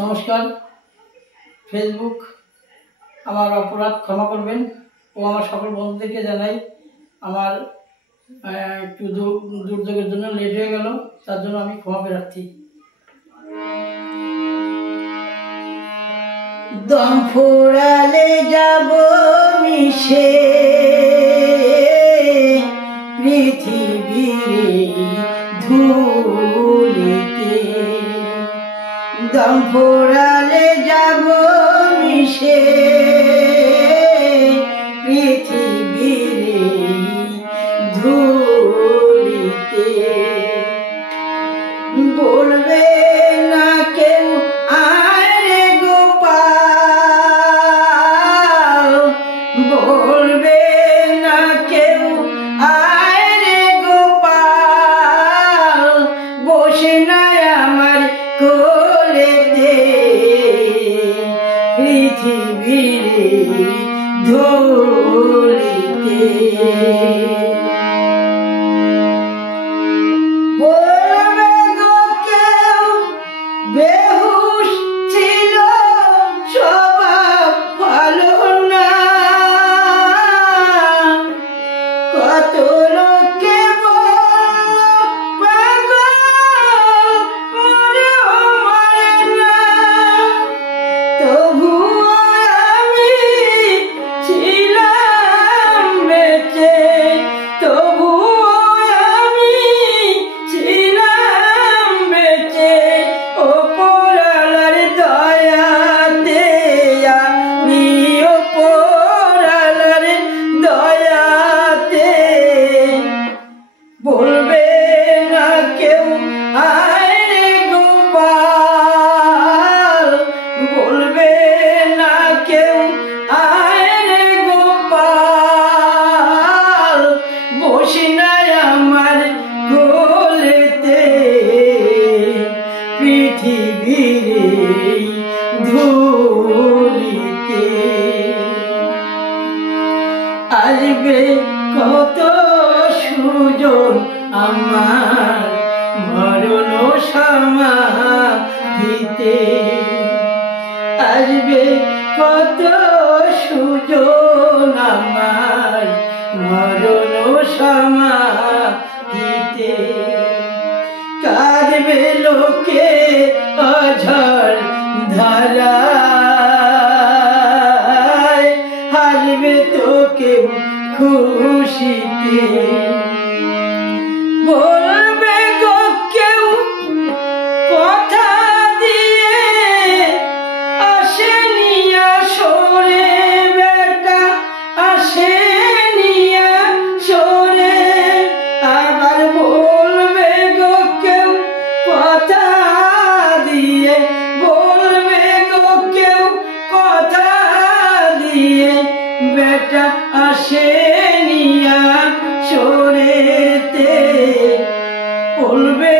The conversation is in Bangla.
নমস্কার। ফেসবুক আমার অপরাধ ক্ষমা করবেন ও আমার সকল বন্ধুদেরকে জানাই আমার একটু দুর্যোগের জন্য লেট হয়ে গেল, তার জন্য আমি ক্ষমা প্রার্থী। দম ফুরালে যাব মিশে পৃথিবীর ধুলিতে, দম ফুরালে যাব মিশে পৃথিবীর ধুলিতে। বলবে না কেউ আয় রে গোপাল, বলবে না কেউ আয় রে গোপাল, বসে নাই আমার কোলেতে পৃথিবীর ধুলিতে। বেহুশ ছিল স্বভাব ভালো না, কত লোকে বলল পাগল মরেও মরে না, তবুও আমি ছিলাম বেঁচে, তবুও আমি ছিলাম বেঁচে। ওপরালার দয়াতে আমি, ওপরালার দয়াতে। বলবে না কেউ আয় রে গোপাল, বলবে না কেউ আয় রে গোপাল, বসে নাই আমার কোলেতে পৃথিবীর ধুলিতে। আসবে কত সুজন আমার মরণ সমাধিতে, আসবে কত সুজন আমার মরণ সমাধিতে। কাঁদবে লোকে অঝড় ধারায়, হাসবে তোকে খুশিতে। বলবে গো কেউ কথা দিয়ে আসেনি আসরে বেটা, আসেনি আসরে। আবার বলবে গো কেউ কথা দিয়ে, বলবে গো কেউ কথা দিয়ে বেটা আসেনি আসরেতে। বলবে